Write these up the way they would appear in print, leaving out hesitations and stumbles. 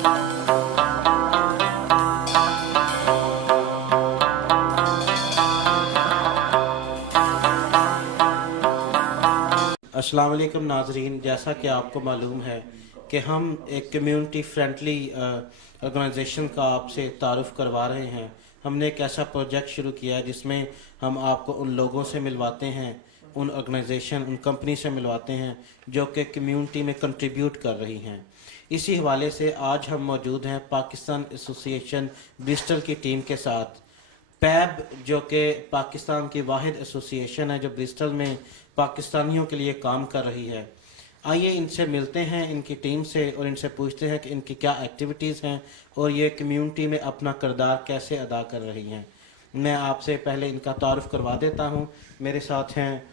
अस्सलाम वालेकुम नाज़रीन, जैसा कि आपको मालूम है कि हम एक कम्युनिटी फ्रेंडली ऑर्गेनाइजेशन का आपसे तारुफ़ करवा रहे हैं। हमने एक ऐसा प्रोजेक्ट शुरू किया है जिसमें हम आपको उन लोगों से मिलवाते हैं, उन ऑर्गेनाइजेशन, उन कंपनी से मिलवाते हैं जो कि कम्युनिटी में कंट्रीब्यूट कर रही हैं। इसी हवाले से आज हम मौजूद हैं पाकिस्तान एसोसिएशन ब्रिस्टल की टीम के साथ। पैब जो कि पाकिस्तान की वाहिद एसोसिएशन है जो ब्रिस्टल में पाकिस्तानियों के लिए काम कर रही है। आइए इनसे मिलते हैं, इनकी टीम से, और इनसे पूछते हैं कि इनकी क्या एक्टिविटीज़ हैं और ये कम्युनिटी में अपना किरदार कैसे अदा कर रही हैं। मैं आपसे पहले इनका तारुफ़ करवा देता हूँ। मेरे साथ हैं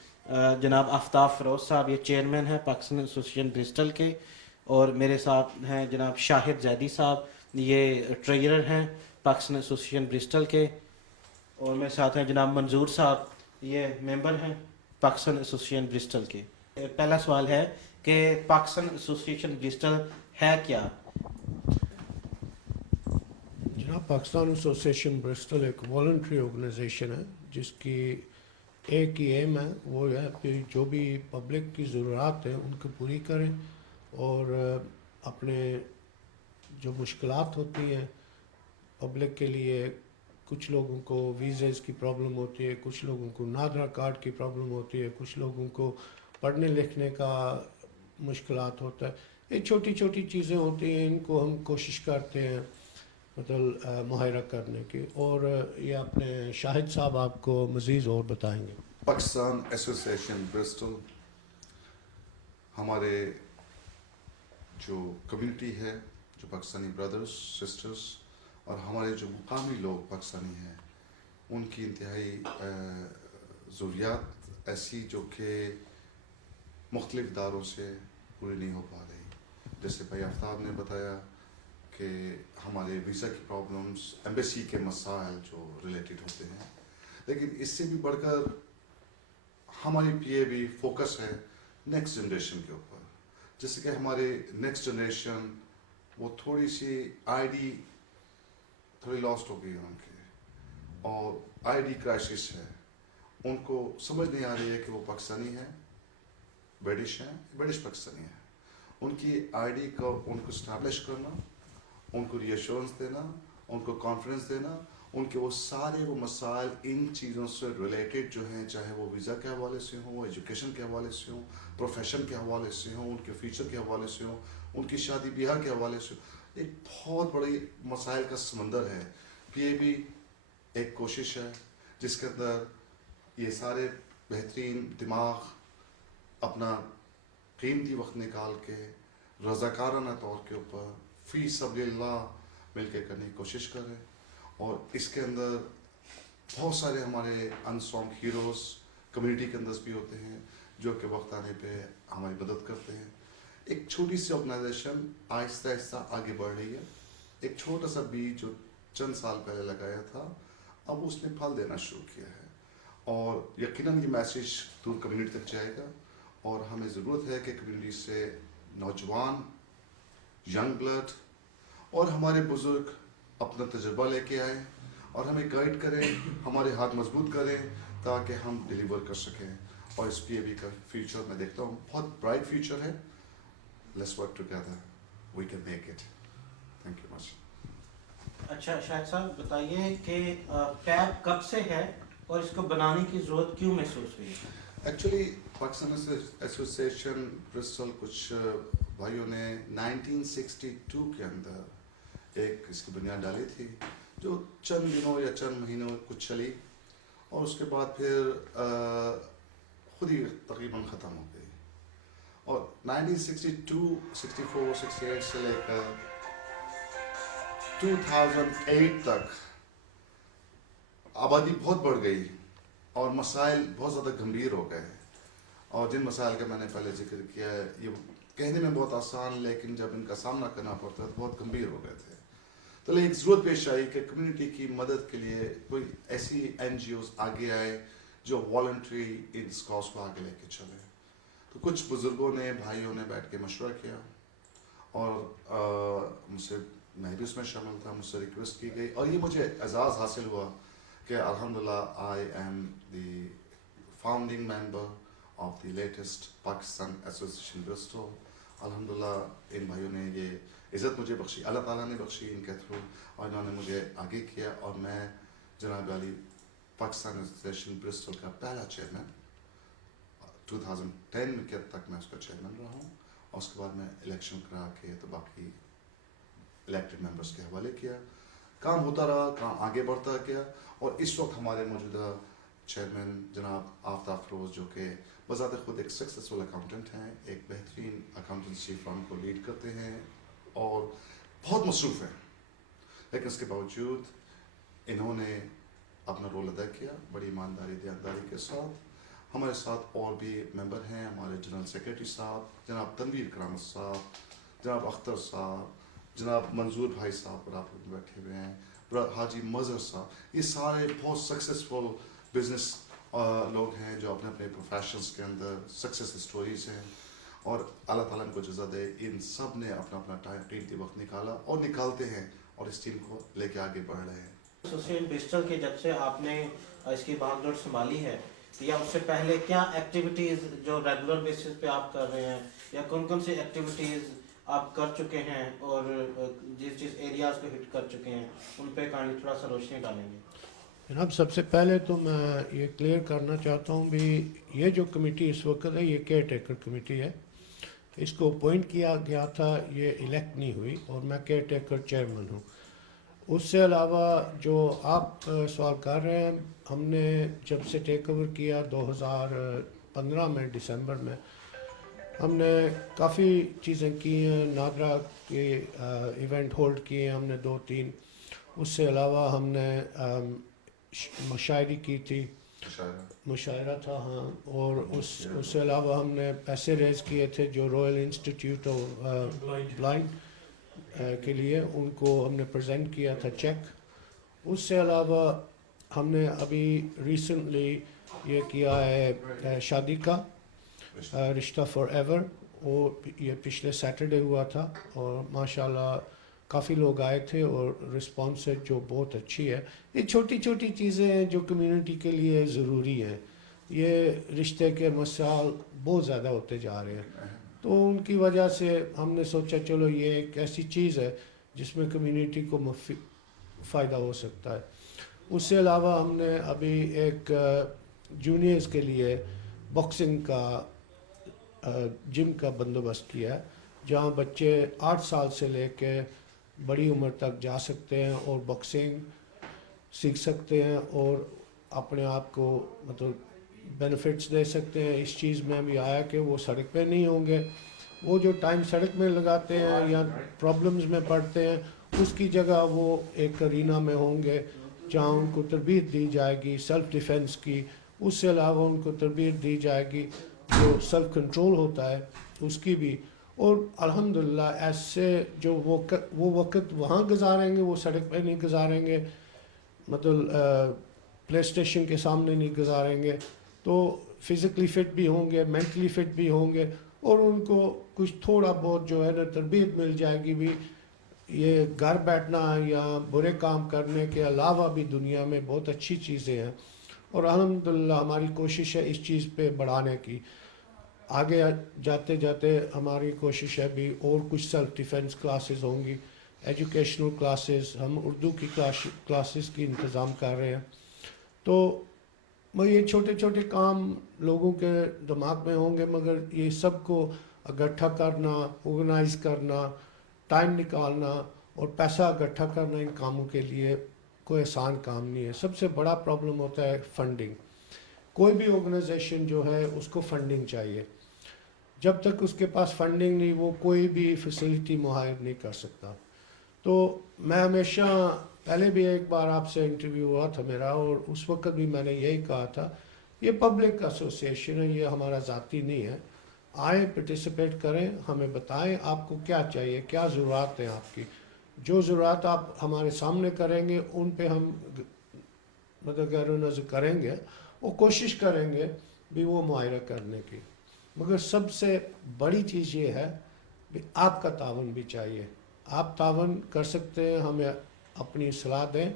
जनाब आफ्ताब फ़रोज़ साहब, ये चेयरमैन हैं पाकिस्तान एसोसिएशन ब्रिस्टल के, और मेरे साथ हैं जनाब शाहिद जैदी साहब, ये ट्रेजरर हैं पाकिस्तान एसोसिएशन ब्रिस्टल के, और मेरे साथ हैं जनाब मंजूर साहब, ये मेंबर हैं पाकिस्तान एसोसिएशन ब्रिस्टल के। पहला सवाल है कि पाकिस्तान एसोसिएशन ब्रिस्टल है क्या? जनाब, पाकिस्तान एसोसिएशन ब्रिस्टल एक वॉलंटरी ऑर्गेनाइजेशन है जिसकी एक ही एम है, वो है कि जो भी पब्लिक की ज़रूरत है उनको पूरी करें, और अपने जो मुश्किलात होती हैं पब्लिक के लिए, कुछ लोगों को वीज़ेज़ की प्रॉब्लम होती है, कुछ लोगों को नादरा कार्ड की प्रॉब्लम होती है, कुछ लोगों को पढ़ने लिखने का मुश्किलात होता है। ये छोटी छोटी चीज़ें होती हैं, इनको हम कोशिश करते हैं मतलब मुहैया करने की, और ये अपने शाहिद साहब आपको मज़ीद और बताएंगे। पाकिस्तान एसोसिएशन ब्रिस्टल हमारे जो कम्युनिटी है, जो पाकिस्तानी ब्रदर्स सिस्टर्स और हमारे जो मुकामी लोग पाकिस्तानी हैं, उनकी इंतहाई ज़रूरियात ऐसी जो कि मुख्तलिफ़ इदारों से पूरी नहीं हो पा रही। जैसे भाई आफ्ताब ने बताया कि हमारे वीज़ा की प्रॉब्लम्स, एम्बेसी के मसाइल जो रिलेटेड होते हैं, लेकिन इससे भी बढ़कर हमारी पीएबी फोकस है नेक्स्ट जनरेशन के ऊपर। जैसे कि हमारे नेक्स्ट जनरेशन वो थोड़ी सी आईडी थोड़ी लॉस्ट हो गई है उनके, और आईडी क्राइसिस है। उनको समझ नहीं आ रही है कि वो पाकिस्तानी हैं, ब्रिटिश हैं, ब्रिटिश पाकिस्तानी हैं। उनकी आईडी को उनको स्टैब्लिश करना, उनको रीअश्योरेंस देना, उनको कॉन्फिडेंस देना, उनके वो सारे वो मसाइल इन चीज़ों से रिलेटेड जो हैं, चाहे वो वीज़ा के हवाले से हो, एजुकेशन के हवाले से हो, प्रोफेशन के हवाले से हो, उनके फ्यूचर के हवाले से हो, उनकी शादी ब्याह के हवाले से हो, एक बहुत बड़ी मसाइल का समंदर है। पीएबी एक कोशिश है जिसके अंदर ये सारे बेहतरीन दिमाग अपना कीमती वक्त निकाल के रज़ाकाराना तौर के ऊपर फ़ी सबिलिल्लाह मिल के करने की कोशिश करें। और इसके अंदर बहुत सारे हमारे अनसॉन्ग हीरोज़ कम्युनिटी के अंदर भी होते हैं जो कि वक्त आने पे हमारी मदद करते हैं। एक छोटी सी ऑर्गेनाइजेशन आहिस्ता आहिस्ता आगे बढ़ रही है। एक छोटा सा बीज जो चंद साल पहले लगाया था, अब उसने फल देना शुरू किया है, और यकीनन ये मैसेज दूर कम्युनिटी तक जाएगा। और हमें ज़रूरत है कि कम्युनिटी से नौजवान, यंग ब्लड और हमारे बुज़ुर्ग अपना तजुर्बा लेके आए और हमें गाइड करें, हमारे हाथ मजबूत करें ताकि हम डिलीवर कर सकें। और इस पीएबी का फ्यूचर मैं देखता हूँ बहुत ब्राइट फ्यूचर है। Let's work together. We can make it. Thank you much. अच्छा शाहिद साहब, बताइए कि पैब कब से है और इसको बनाने की ज़रूरत क्यों महसूस हुई? Actually, पाकिस्तान एसोसिएशन ब्रिस्टल कुछ भाइयों ने 1962 के अंदर एक इसकी बुनियाद डाली थी, जो चंद दिनों या चंद महीनों कुछ चली, और उसके बाद फिर खुद ही तकरीबन ख़त्म हो गई। और 1962, 64, 68 से लेकर 2008 तक आबादी बहुत बढ़ गई और मसाइल बहुत ज़्यादा गंभीर हो गए। और जिन मसाइल का मैंने पहले जिक्र किया है, ये कहने में बहुत आसान, लेकिन जब इनका सामना करना पड़ता है तो बहुत गंभीर हो गए थे। तो एक ज़रूरत पेश आई कि कम्युनिटी की मदद के लिए कोई ऐसी NGOs आगे आए जो वॉलंटरी इस कॉज को आगे लेके चले। तो कुछ बुज़ुर्गों ने, भाइयों ने बैठ के मशवरा किया और मुझसे میں بھی اس میں شامل تھا, مجھ سے ریکویسٹ کی گئی اور یہ مجھے اعزاز حاصل ہوا کہ الحمدللہ I am the founding member of the latest Pakistan association Bristol. الحمدللہ ان بھائیوں نے یہ عزت مجھے بخشی, اللہ تعالیٰ نے بخشی ان کے تھرو, اور انہوں نے مجھے آگے کیا اور میں جناب علی پاکستان ایسوسیشن برسٹل کا پہلا چیئرمین 2010 کے تک میں اس کا چیئرمین رہا ہوں, اور اس کے بعد میں الیکشن کرا کے تو باقی الیکٹڈ ممبرس کے حوالے کیا. کام ہوتا رہا, کام آگے بڑھتا گیا, اور اس وقت ہمارے موجودہ چیئرمین جناب آفتاب فروز جو کہ بذات خود ایک سکسیسفل اکاؤنٹنٹ ہیں, ایک بہترین اکاؤنٹنسی فرم کو لیڈ کرتے ہیں اور بہت مصروف ہیں, لیکن اس کے باوجود انہوں نے اپنا رول ادا کیا بڑی ایمانداری دیانتداری کے ساتھ. ہمارے ساتھ اور بھی ممبر ہیں, ہمارے جنرل سیکریٹری صاحب جناب تنویر کرامت صاحب, جناب اختر صاحب, جناب منظور بھائی صاحب پر آپ لوگ بیٹھے ہوئے ہیں, حاجی مظہر صاحب, یہ سارے بہت سکسیسفل بزنس لوگ ہیں جو اپنے اپنے پروفیشنز کے اندر سکسیس اسٹوریز ہیں, اور اللہ تعالیٰ ان کو جزا دے. ان سب نے اپنا اپنا ٹائم قیمتی وقت نکالا اور نکالتے ہیں اور اس ٹیم کو لے کے آگے بڑھ رہے ہیں. ایسوسیشن برسٹل کے جب سے آپ نے اس کی بھاگ دوڑ سنبھالی ہے, یا اس سے پہلے کیا ایکٹیویٹیز جو ریگولر بیسس پہ آپ کر رہے ہیں, یا کون کون سی ایکٹیویٹیز آپ کر چکے ہیں, اور جس ایریاز کو ہٹ کر چکے ہیں ان پہ کہانی تھوڑا سا روشنی ڈالیں گے. جناب سب سے پہلے تو میں یہ کلیئر کرنا چاہتا ہوں بھی یہ جو کمیٹی اس وقت ہے یہ کیئر ٹیکر کمیٹی ہے, اس کو اپوائنٹ کیا گیا تھا, یہ الیکٹ نہیں ہوئی, اور میں کیئر ٹیکر چیئرمین ہوں. اس سے علاوہ جو آپ سوال کر رہے ہیں, ہم نے جب سے ٹیک اوور کیا 2015 میں دسمبر میں, ہم نے کافی چیزیں کی ہیں. ناگرا کے ایونٹ ہولڈ کیے ہیں ہم نے 2-3. اس سے علاوہ ہم نے مشاعری کی تھی, مشاعرہ تھا ہاں, اور اس سے علاوہ ہم نے پیسے ریز کیے تھے جو رائل انسٹیٹیوٹ آف بلائنڈ کے لیے, ان کو ہم نے پریزنٹ کیا تھا چیک. اس سے علاوہ ہم نے ابھی ریسنٹلی یہ کیا ہے شادی کا رشتہ فار ایور, وہ یہ پچھلے سیٹرڈے ہوا تھا, اور ماشاءاللہ کافی لوگ آئے تھے اور رسپانس ہے جو بہت اچھی ہے. یہ چھوٹی چھوٹی چیزیں ہیں جو کمیونٹی کے لیے ضروری ہیں. یہ رشتے کے مسائل بہت زیادہ ہوتے جا رہے ہیں, تو ان کی وجہ سے ہم نے سوچا چلو یہ ایک ایسی چیز ہے جس میں کمیونٹی کو فائدہ ہو سکتا ہے. اس سے علاوہ ہم نے ابھی ایک جونیئرز کے لیے باکسنگ کا جم کا بندوبست کیا ہے, جہاں بچے 8 سال سے لے کے بڑی عمر تک جا سکتے ہیں اور باکسنگ سیکھ سکتے ہیں, اور اپنے آپ کو مطلب بینیفٹس دے سکتے ہیں. اس چیز میں بھی آیا کہ وہ سڑک پہ نہیں ہوں گے, وہ جو ٹائم سڑک میں لگاتے ہیں یا پرابلمز میں پڑتے ہیں, اس کی جگہ وہ ایک ارینا میں ہوں گے جہاں ان کو تربیت دی جائے گی سیلف ڈیفنس کی. اس سے علاوہ ان کو تربیت دی جائے گی جو سیلف کنٹرول ہوتا ہے اس کی بھی. اور الحمدللہ ایسے جو وہ وقت وہاں گزاریں گے وہ سڑک پہ نہیں گزاریں گے, مطلب پلے اسٹیشن کے سامنے نہیں گزاریں گے, تو فزیکلی فٹ بھی ہوں گے, مینٹلی فٹ بھی ہوں گے, اور ان کو کچھ تھوڑا بہت جو ہے نا تربیت مل جائے گی بھی. یہ گھر بیٹھنا یا برے کام کرنے کے علاوہ بھی دنیا میں بہت اچھی چیزیں ہیں, اور الحمدللہ ہماری کوشش ہے اس چیز پہ بڑھانے کی. آگے جاتے جاتے ہماری کوشش ہے بھی اور کچھ سیلف ڈیفنس کلاسز ہوں گی, ایجوکیشنل کلاسز, ہم اردو کی کلاسز کی انتظام کر رہے ہیں. تو یہ چھوٹے چھوٹے کام لوگوں کے دماغ میں ہوں گے, مگر یہ سب کو اکٹھا کرنا, آرگنائز کرنا, ٹائم نکالنا اور پیسہ اکٹھا کرنا ان کاموں کے لیے کوئی آسان کام نہیں ہے. سب سے بڑا پرابلم ہوتا ہے فنڈنگ. کوئی بھی آرگنائزیشن جو ہے اس کو فنڈنگ چاہیے, جب تک اس کے پاس فنڈنگ نہیں وہ کوئی بھی فیسلٹی مہیا نہیں کر سکتا. تو میں ہمیشہ پہلے بھی ایک بار آپ سے انٹرویو ہوا تھا میرا, اور اس وقت بھی میں نے یہی کہا تھا یہ پبلک ایسوسیشن ہے, یہ ہمارا ذاتی نہیں ہے. آئیں پارٹیسپیٹ کریں, ہمیں بتائیں آپ کو کیا چاہیے, کیا ضرورت ہیں آپ کی. جو ضرورت آپ ہمارے سامنے کریں گے ان پہ ہم مطلب غیر و نظر کریں گے, اور کوشش کریں گے بھی وہ معاہرہ کرنے کی. مگر سب سے بڑی چیز یہ ہے کہ آپ کا تعاون بھی چاہیے. آپ تعاون کر سکتے ہیں, ہمیں اپنی صلاح دیں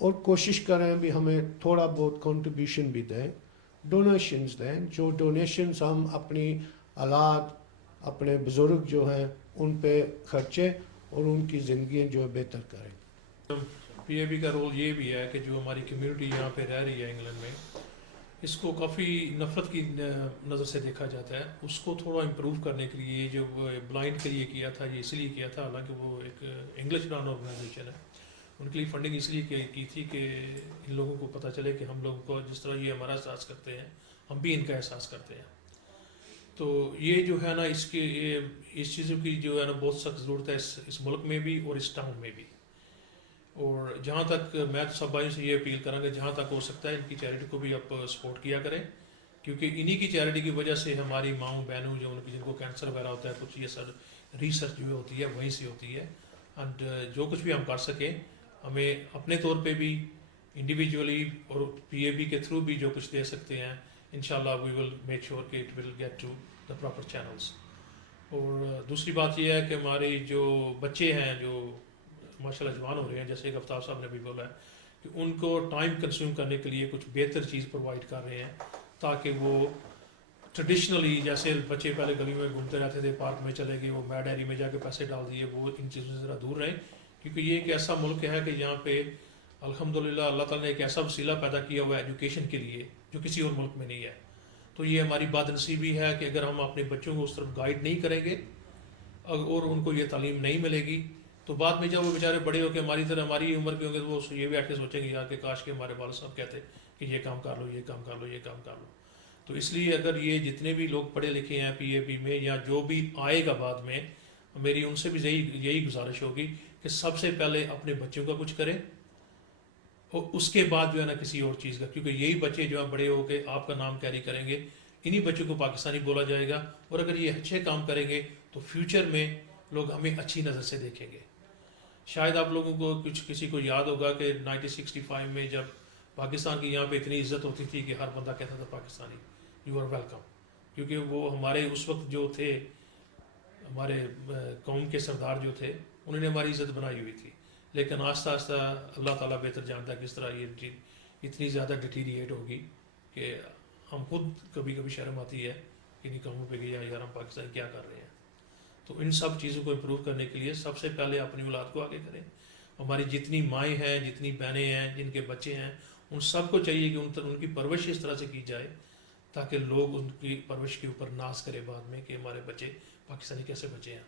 اور کوشش کریں بھی ہمیں تھوڑا بہت کنٹریبیوشن بھی دیں, ڈونیشنز دیں. جو ڈونیشنز ہم اپنی اولاد, اپنے بزرگ جو ہیں ان پہ خرچے اور ان کی زندگی جو ہے بہتر کریں. پی اے بی کا رول یہ بھی ہے کہ جو ہماری کمیونٹی یہاں پہ رہ رہی ہے انگلینڈ میں, اس کو کافی نفرت کی نظر سے دیکھا جاتا ہے. اس کو تھوڑا امپروو کرنے کے لیے جو بلائنڈ کے لیے کیا تھا, یہ اس لیے کیا تھا, حالانکہ وہ ایک انگلش ران آرگنائزیشن ہے, ان کے لیے فنڈنگ اس لیے کی تھی کہ ان لوگوں کو پتہ چلے کہ ہم لوگوں کو جس طرح یہ ہمارا احساس کرتے ہیں ہم بھی ان کا احساس کرتے ہیں. تو یہ جو ہے نا اس چیزوں کی جو ہے نا بہت سخت ضرورت ہے اس ملک میں بھی اور اس ٹاؤن میں بھی. اور جہاں تک میں سب بھائیوں سے یہ اپیل کروں گا, جہاں تک ہو سکتا ہے ان کی چیریٹی کو بھی آپ سپورٹ کیا کریں, کیونکہ انہی کی چیریٹی کی وجہ سے ہماری ماؤں بہنوں جو جن کو کینسر وغیرہ ہوتا ہے, کچھ یہ سر ریسرچ جو ہوتی ہے وہیں سے ہوتی ہے. اینڈ جو کچھ بھی ہم کر سکیں ہمیں اپنے طور پہ بھی انڈیویجولی اور پی اے بی کے تھرو بھی جو کچھ دے سکتے ہیں, انشاءاللہ وی ول میک شیور کہ it will get to the proper channels. اور دوسری بات یہ ہے کہ ہمارے جو بچے ہیں جو ماشاء اللہ جوان ہو رہے ہیں, جیسے کہ آفتاب صاحب نے بھی بولا ہے کہ ان کو ٹائم کنزیوم کرنے کے لیے کچھ بہتر چیز پرووائڈ کر رہے ہیں, تاکہ وہ ٹریڈیشنلی جیسے بچے پہلے گلی میں گھومتے رہتے تھے, پارک میں چلے گئے, وہ میڈ ڈائری میں جا کے پیسے ڈال دیے, وہ ان چیزوں سے ذرا دور رہیں. کیونکہ یہ ایک ایسا ملک ہے کہ یہاں پہ الحمدللہ اللہ تعالیٰ نے ایک ایسا وسیلہ پیدا کیا ہوا ہے ایجوکیشن کے لیے جو کسی اور ملک میں نہیں ہے. تو یہ ہماری بد نصیبی ہے کہ اگر ہم اپنے بچوں کو اس طرف گائیڈ نہیں کریں گے اور ان کو یہ تعلیم نہیں ملے گی, تو بعد میں جب وہ بیچارے بڑے ہو کے ہماری طرح ہماری عمر کے ہوں گے تو وہ یہ بھی بیٹھ کے سوچیں گے یار کہ کاش کے ہمارے والد صاحب کہتے کہ یہ کام کر لو, یہ کام کر لو, یہ کام کر لو. تو اس لیے اگر یہ جتنے بھی لوگ پڑھے لکھے ہیں پی اے بی میں یا جو بھی آئے گا بعد میں, میری ان سے بھی یہی گزارش ہوگی کہ سب سے پہلے اپنے بچوں کا کچھ کریں اور اس کے بعد جو ہے نا کسی اور چیز کا, کیونکہ یہی بچے جو ہیں بڑے ہو کے آپ کا نام کیری کریں گے, انہی بچوں کو پاکستانی بولا جائے گا. اور اگر یہ اچھے کام کریں گے تو فیوچر میں لوگ ہمیں اچھی نظر سے دیکھیں گے. شاید آپ لوگوں کو کسی کو یاد ہوگا کہ 1965 میں جب پاکستان کی یہاں پہ اتنی عزت ہوتی تھی کہ ہر بندہ کہتا تھا پاکستانی یو آر ویلکم, کیونکہ وہ ہمارے اس وقت جو تھے ہمارے قوم کے سردار جو تھے انہوں نے ہماری عزت بنائی ہوئی تھی. لیکن آہستہ آہستہ اللہ تعالیٰ بہتر جانتا ہے کس طرح یہ اتنی زیادہ ڈیٹیریٹ ہوگی کہ ہم خود کبھی کبھی شرم آتی ہے کہ انہیں قوموں پہ کہ یار ہم پاکستان کیا کر رہے ہیں. تو ان سب چیزوں کو امپروو کرنے کے لیے سب سے پہلے اپنی اولاد کو آگے کریں. ہماری جتنی مائیں ہیں, جتنی بہنیں ہیں, جن کے بچے ہیں, ان سب کو چاہیے کہ ان کی پرورش اس طرح سے کی جائے تاکہ لوگ ان کی پرورش کے اوپر ناز کریں بعد میں کہ ہمارے بچے پاکستانی کیسے بچے ہیں.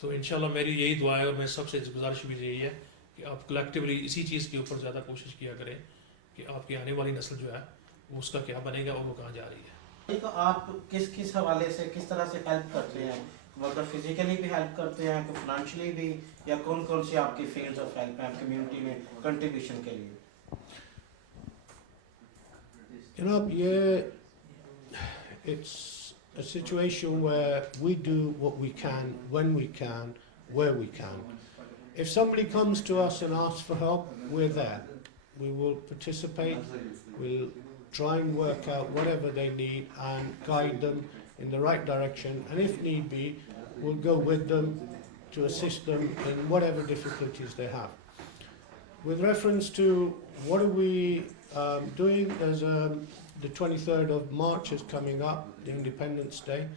تو انشاءاللہ میری یہی دعا ہے اور میں سب سے گزارش بھی یہی ہے کہ آپ کلیکٹیولی اسی چیز کے اوپر زیادہ کوشش کیا کریں کہ آپ کی آنے والی نسل جو ہے وہ اس کا کیا بنے گا اور وہ کہاں جا رہی ہے. تو آپ کس حوالے سے کس طرح سے ہیلپ کرتے ہیں, مطلب فزیکلی بھی ہیلپ کرتے ہیں, فائنینشلی بھی, یا کون سی آپ کی فیلڈز آف ہیلپ ہیں کمیونٹی میں کنٹریبیوشن کے لیے؟ جناب یہ it's a situation where we do what we can, when we can, where we can. If somebody comes to us and asks for help, we're there. We will participate, we'll try and work out whatever they need and guide them in the right direction, and if need be, we'll go with them to assist them in whatever difficulties they have. With reference to what are we doing, there's the 23rd of March is coming up, the Independence Day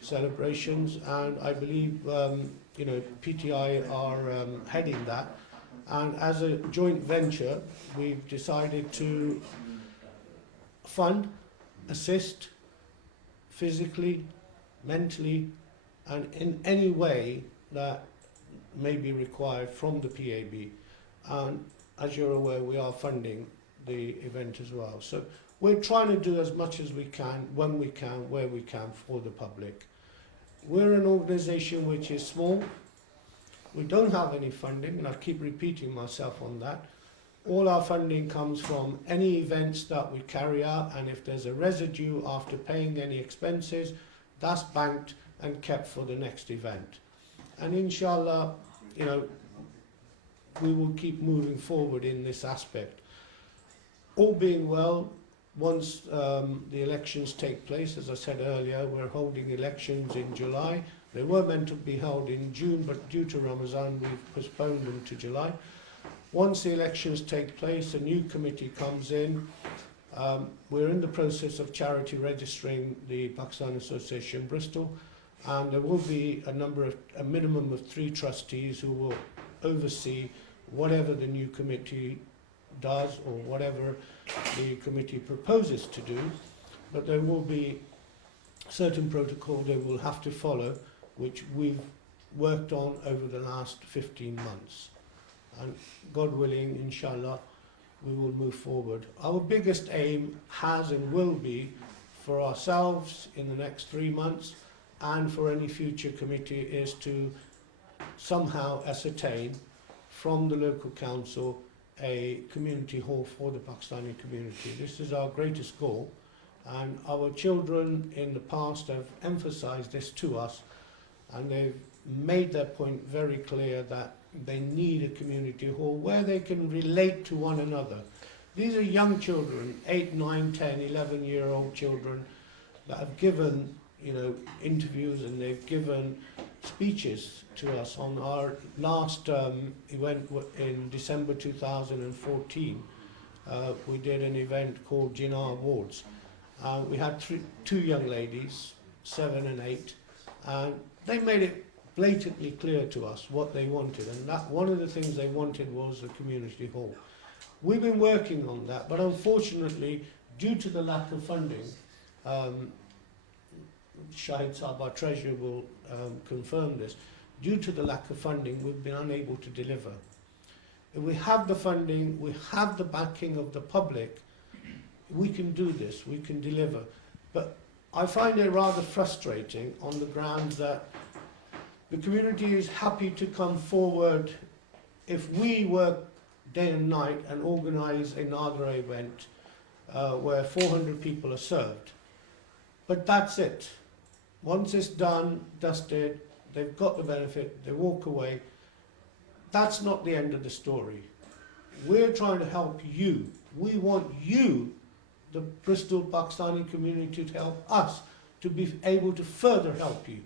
celebrations, and I believe PTI are heading that, and as a joint venture we've decided to fund, assist physically, mentally, and in any way that may be required from the PAB. And as you're aware, we are funding the event as well. So we're trying to do as much as we can, when we can, where we can, for the public. We're an organisation which is small. We don't have any funding, and I keep repeating myself on that. All our funding comes from any events that we carry out, and if there's a residue after paying any expenses, that's banked and kept for the next event. And inshallah, we will keep moving forward in this aspect. All being well, once the elections take place, as I said earlier, we're holding elections in July. They were meant to be held in June, but due to Ramadan, we've postponed them to July. Once the elections take place, a new committee comes in. We're in the process of charity registering the Pakistan Association Bristol, and there will be a minimum of 3 trustees who will oversee whatever the new committee does or whatever the committee proposes to do. But there will be certain protocol they will have to follow, which we've worked on over the last 15 months. And God willing, inshallah, we will move forward. Our biggest aim has and will be for ourselves in the next 3 months and for any future committee is to somehow ascertain from the local council a community hall for the Pakistani community. This is our greatest goal, and our children in the past have emphasized this to us, and they've made their point very clear that they need a community hall where they can relate to one another. These are young children, 8, 9, 10, 11-year-old children that have given, interviews, and they've given speeches to us on our last event in December 2014. We did an event called Jinnah Awards. We had 2 young ladies, 7 and 8, and they made it blatantly clear to us what they wanted, and that one of the things they wanted was a community hall. We've been working on that, but unfortunately, due to the lack of funding, Shahid Saab, our treasurer, will confirm this. Due to the lack of funding, we've been unable to deliver. If we have the funding, we have the backing of the public, we can do this, we can deliver. But I find it rather frustrating on the grounds that the community is happy to come forward if we work day and night and organise another event where 400 people are served. But that's it. Once it's done, dusted, they've got the benefit, they walk away. That's not the end of the story. We're trying to help you. We want you, the Bristol Pakistani community, to help us to be able to further help you.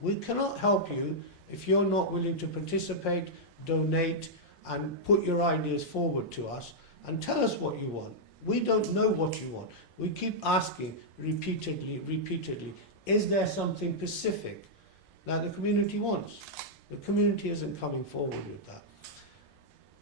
We cannot help you if you're not willing to participate, donate, and put your ideas forward to us and tell us what you want. We don't know what you want. We keep asking repeatedly, is there something specific that the community wants? The community isn't coming forward with that.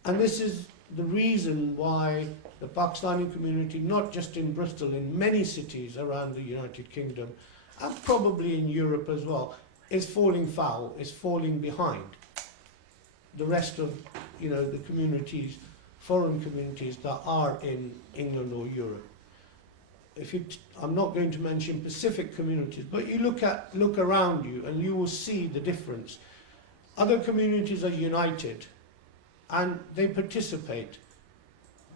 And this is the reason why the Pakistani community, not just in Bristol, in many cities around the United Kingdom, and probably in Europe as well, is falling foul, is falling behind the rest of the communities, foreign communities that are in England or Europe. I'm not going to mention Pacific communities, but you look around you and you will see the difference. Other communities are united and they participate.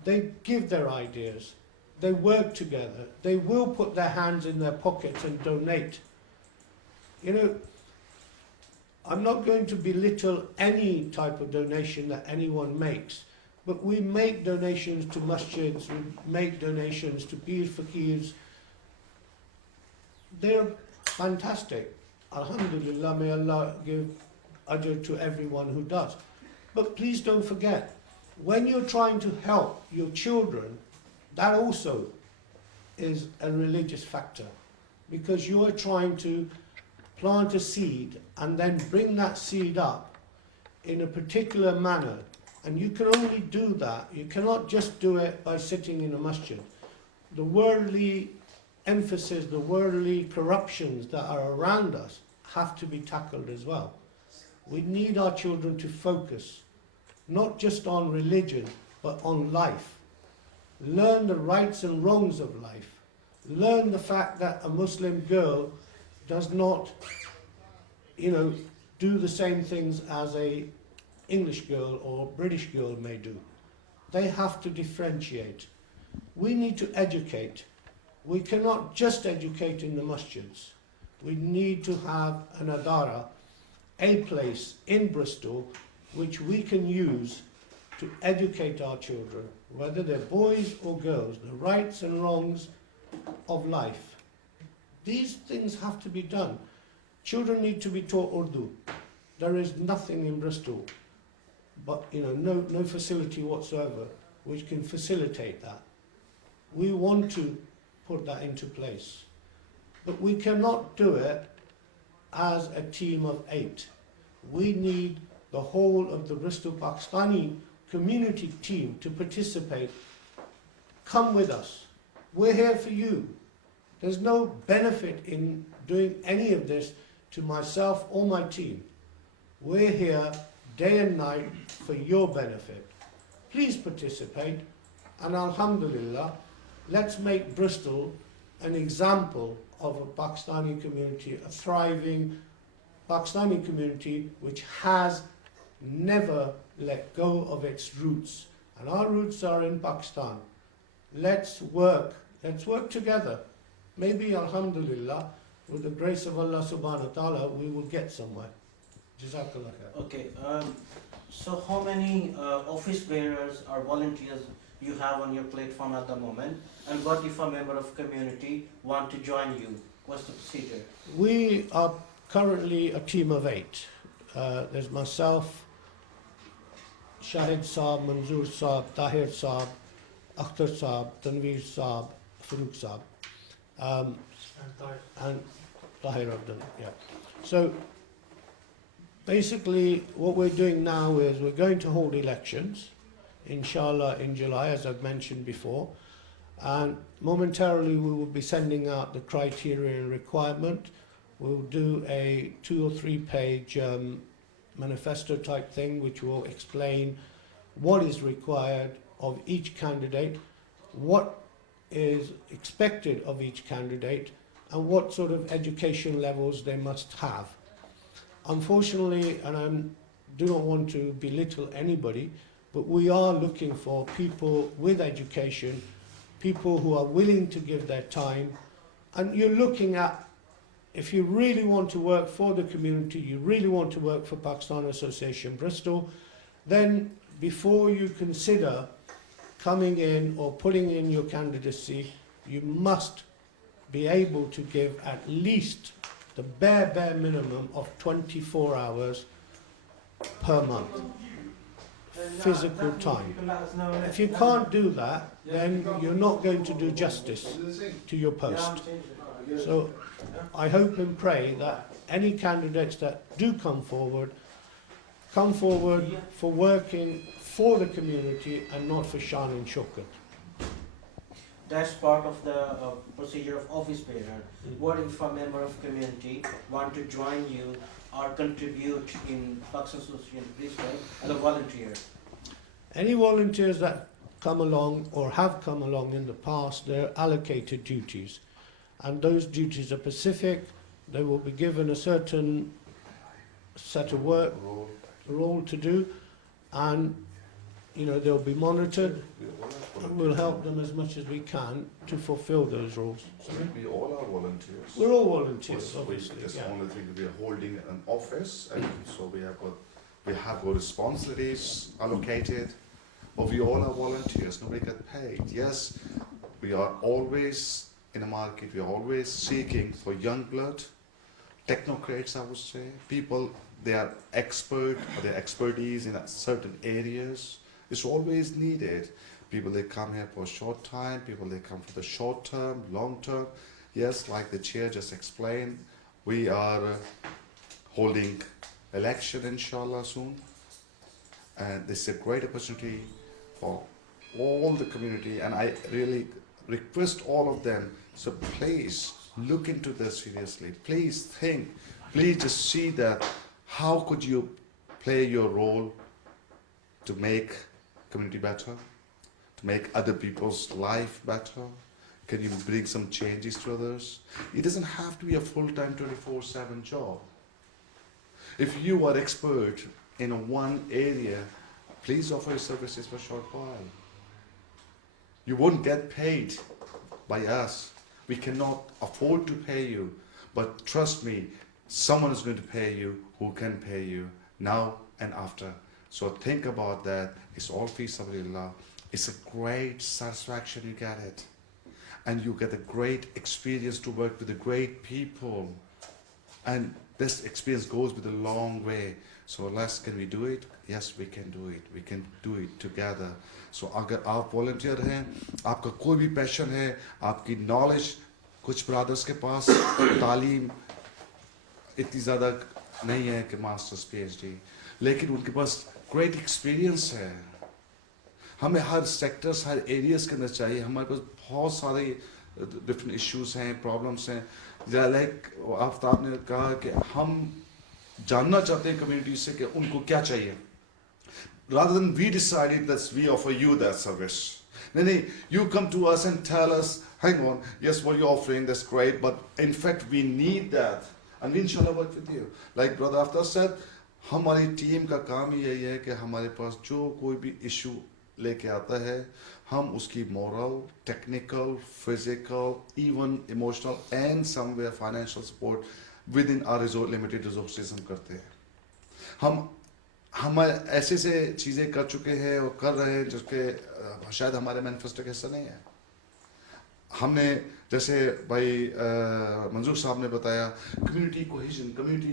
They give their ideas. They work together. They will put their hands in their pockets and donate. I'm not going to belittle any type of donation that anyone makes, but we make donations to masjids, we make donations to peers, fakirs. They're fantastic. Alhamdulillah, may Allah give ajr to everyone who does. But please don't forget, when you're trying to help your children, that also is a religious factor, because you are trying to plant a seed and then bring that seed up in a particular manner. And you can only do that. You cannot just do it by sitting in a masjid. The worldly emphasis, the worldly corruptions that are around us have to be tackled as well. We need our children to focus, not just on religion, but on life. Learn the rights and wrongs of life. Learn the fact that a Muslim girl does not, do the same things as a English girl or British girl may do. They have to differentiate. We need to educate. We cannot just educate in the masjids. We need to have an adara, a place in Bristol which we can use to educate our children, whether they're boys or girls, the rights and wrongs of life. These things have to be done. Children need to be taught Urdu. There is nothing in Bristol, but no facility whatsoever which can facilitate that. We want to put that into place, but we cannot do it as a team of 8. We need the whole of the Bristol Pakistani community team to participate. Come with us. We're here for you. There's no benefit in doing any of this to myself or my team. We're here day and night for your benefit. Please participate, and alhamdulillah, let's make Bristol an example of a Pakistani community, a thriving Pakistani community which has never let go of its roots. And our roots are in Pakistan. Let's work together. Maybe, alhamdulillah, with the grace of Allah subhanahu wa ta'ala, we will get somewhere. Jazakallah khair. Okay, so how many office bearers or volunteers you have on your platform at the moment? And what if a member of community want to join you? What's the procedure? We are currently a team of 8. There's myself, Shahid Saab, Manzoor Saab, Tahir Saab, Akhtar Saab, Tanveer Saab, Farooq Saab, and Tahir Abdul. Yeah. So basically what we're doing now is we're going to hold elections, inshallah, in July, as I've mentioned before, and momentarily we will be sending out the criteria and requirement. We'll do a 2 or 3 page manifesto type thing which will explain what is required of each candidate, what is expected of each candidate, and what sort of education levels they must have. Unfortunately, and I do not want to belittle anybody, but we are looking for people with education, people who are willing to give their time, and you're looking at, if you really want to work for the community, you really want to work for Pakistan Association Bristol, then before you consider coming in or putting in your candidacy, you must be able to give at least the bare minimum of 24 hours per month physical time. If you can't do that, then you're not going to do justice to your post. So I hope and pray that any candidates that do come forward for working for the community and not for Shan and Shaukat. That's part of the procedure of office bearer. What if a member of community want to join you or contribute in Pakistan Association Bristol as a volunteer? Any volunteers that come along or have come along in the past, they're allocated duties. And those duties are specific. They will be given a certain set of work, role to do, and they'll be monitored, and we'll help them as much as we can to fulfill those roles. So we all are volunteers. We're all volunteers, Yes, obviously. That's Yeah. the only thing. We are holding an office, and so we have got responsibilities allocated, but we all are volunteers. Nobody gets paid. Yes, we are always in the market. We are always seeking for young blood, technocrats, I would say, people. They are expert, or their expertise in certain areas. It's always needed. People, they come here for a short time. People, they come for the short term, long term. Yes, like the chair just explained, we are holding election, inshallah, soon. And this is a great opportunity for all the community. And I really request all of them, so please look into this seriously. Please think. Please just see that how could you play your role to make community better, to make other people's life better? Can you bring some changes to others? It doesn't have to be a full-time 24/7 job. If you are expert in one area, please offer your services for a short while. You won't get paid by us. We cannot afford to pay you, but trust me, someone is going to pay you who can pay you now and after. So think about that. It's all fi sabilillah. It's a great satisfaction, you get it. And you get a great experience to work with the great people. And this experience goes with a long way. So can we do it? Yes, we can do it. We can do it together. So अगर आप volunteer हैं, आपका कोई भी passion है, आपकी knowledge, कुछ brothers के पास तालीम इतनी ज़्यादा नहीं है कि masters PhD, लेकिन उनके पास great experience है. हमें हर sectors, हर areas के अंदर चाहिए. हमारे पास बहुत सारे different issues हैं, problems हैं. Like आफ्ताब ने कहा कि हम जानना चाहते हैं community से कि उनको क्या चाहिए. Rather than we decided that we offer you that service. Then you come to us and tell us, hang on, yes, what you're offering, that's great, but in fact we need that. And we inshallah work with you. Like Brother Aftar said, हमारी team का काम ही यही है कि हमारे पास जो कोई भी इशू लेके आता है, हम उसकी moral, technical, physical, even emotional and somewhere financial support within our limited resources हम करते हैं. हम ऐसे से चीज़ें कर चुके हैं और कर रहे हैं जिसके शायद हमारे मैनिफेस्टो का हिस्सा नहीं है. हमने जैसे भाई मंजूर साहब ने बताया कम्युनिटी कोहेजन, कम्युनिटी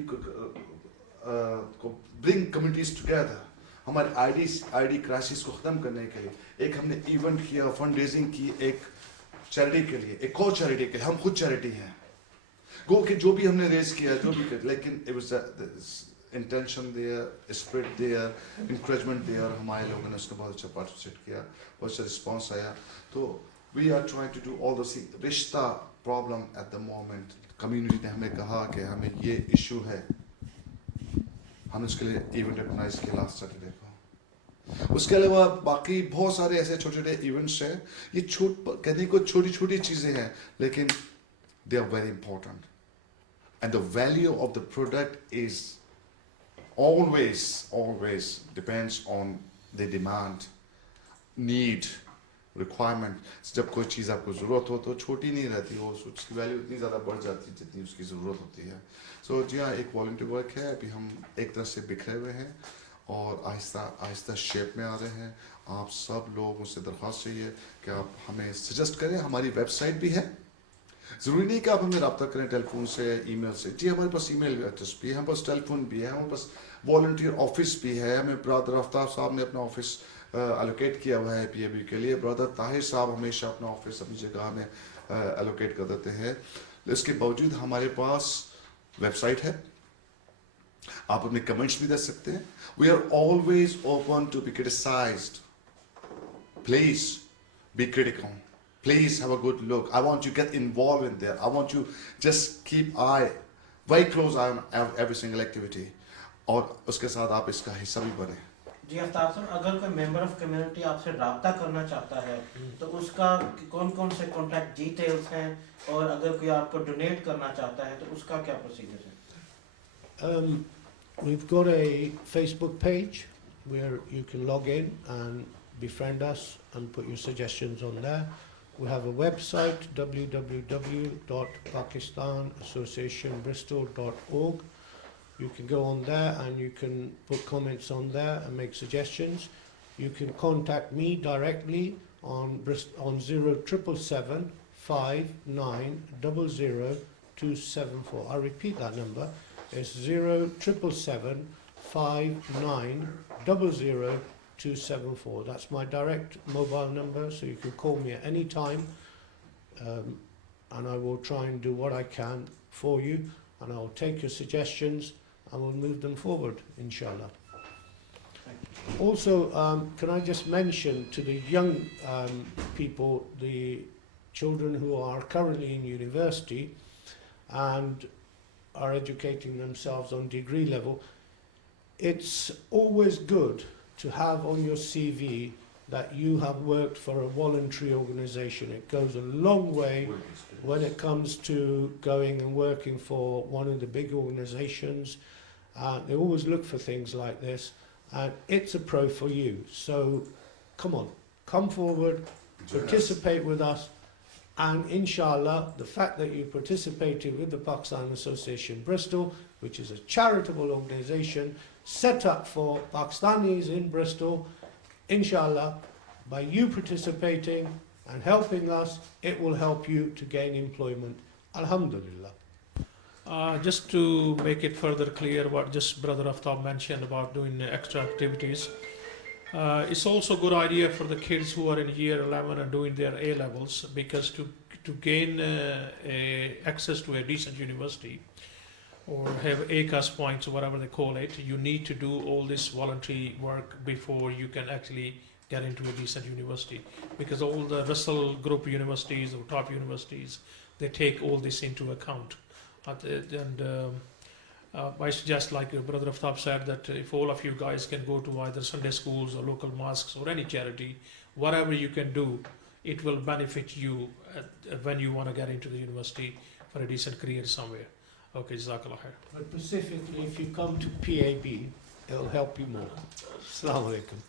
को ब्रिंग कम्युनिटीज टुगेदर, हमारे आईडी क्राइसिस को ख़त्म करने के लिए एक हमने इवेंट किया, फंड रेजिंग की एक चैरिटी के लिए, एक और चैरिटी के लिए. हम खुद चैरिटी हैं गो कि जो भी हमने रेज किया, जो भी किया, लेकिन it was intention there, spirit there, encouragement there. हमारे लोगों ने उसको बहुत अच्छा participate किया, बहुत अच्छा response आया. तो we are trying to do all those things. रिश्ता problem at the moment, community ने हमें कहा कि हमें ये issue है, हमने उसके लिए event organize किया last Saturday को. उसके अलावा बाकी बहुत सारे ऐसे छोटे-छोटे events हैं. ये कहने को छोटी-छोटी चीजें हैं, लेकिन they are very important. And the value of the product is always depends on the demand, need, requirement. जब कोई चीज़ आपको ज़रूरत हो तो छोटी नहीं रहती, वो उसकी वैल्यू इतनी ज़्यादा बढ़ जाती है जितनी उसकी ज़रूरत होती है. So जी हाँ, एक वॉलंटियर वर्क है. अभी हम एक तरह से बिखरे हुए हैं और आहिस्ता आहिस्ता शेप में आ रहे हैं. आप सब लोगों से दरख्वास्त चाहिए कि आप हमें सजेस्ट करें. हमारी वेबसाइट भी है, ज़रूरी नहीं कि आप हमें रब्ता करें टेलीफोन से, ईमेल से. जी हमारे पास ईमेल एड्रेस भी है, हमारे पास टेलीफोन भी है, हमारे पास वॉलंटियर ऑफिस भी है. हमें ब्रदर आफ्ताब साहब ने अपना ऑफिस एलोकेट किया हुआ है पीएबी के लिए. ब्रदर ताहिर साहब हमेशा अपना ऑफिस अपनी जगह में एलोकेट कर देते हैं. इसके बावजूद हमारे पास वेबसाइट है, आप अपने कमेंट्स भी दे सकते हैं. We are always open to be criticised. Please be critical. Please have a good look. I want you to get involved in there. I want you just keep very close eye on every single activity. और उसके साथ आप इसका हिस्सा भी बने. जी आफ्ताब साहब, अगर कोई मेंबर ऑफ कम्युनिटी आपसे राब्ता करना चाहता है तो उसका कौन-कौन से कॉन्टैक्ट डिटेल्स हैं, और अगर कोई आपको डोनेट करना चाहता है तो उसका क्या प्रोसीजर है? We've got a Facebook page where you can log in and befriend us and put your suggestions on there. We have a website, www.pakistanassociationbristol.org. You can go on there and you can put comments on there and make suggestions. You can contact me directly on 0777 5900 274. I repeat that number. It's 0777 5900 274. That's my direct mobile number, so you can call me at any time, and I will try and do what I can for you, and I'll take your suggestions and we'll move them forward, inshallah. Also, can I just mention to the young people, the children who are currently in university and are educating themselves on degree level, it's always good to have on your CV that you have worked for a voluntary organization. It goes a long way when it comes to going and working for one of the big organizations. They always look for things like this, and it's a pro for you. So come on, come forward, participate with us, and inshallah, the fact that you participated with the Pakistan Association Bristol, which is a charitable organization set up for Pakistanis in Bristol, inshallah, by you participating and helping us, it will help you to gain employment. Alhamdulillah. Just to make it further clear what just Brother Aftab mentioned about doing extra activities, it's also a good idea for the kids who are in year 11 and doing their A levels, because to gain access to a decent university or have ACAS points or whatever they call it, you need to do all this voluntary work before you can actually get into a decent university, because all the Russell Group universities or top universities, they take all this into account. I suggest, like Brother Aftab said, that if all of you guys can go to either Sunday schools or local mosques or any charity, whatever you can do, it will benefit you when you want to get into the university for a decent career somewhere. Okay, Jazakallah khair. But specifically, if you come to PAB, it'll help you more. Assalamu alaikum.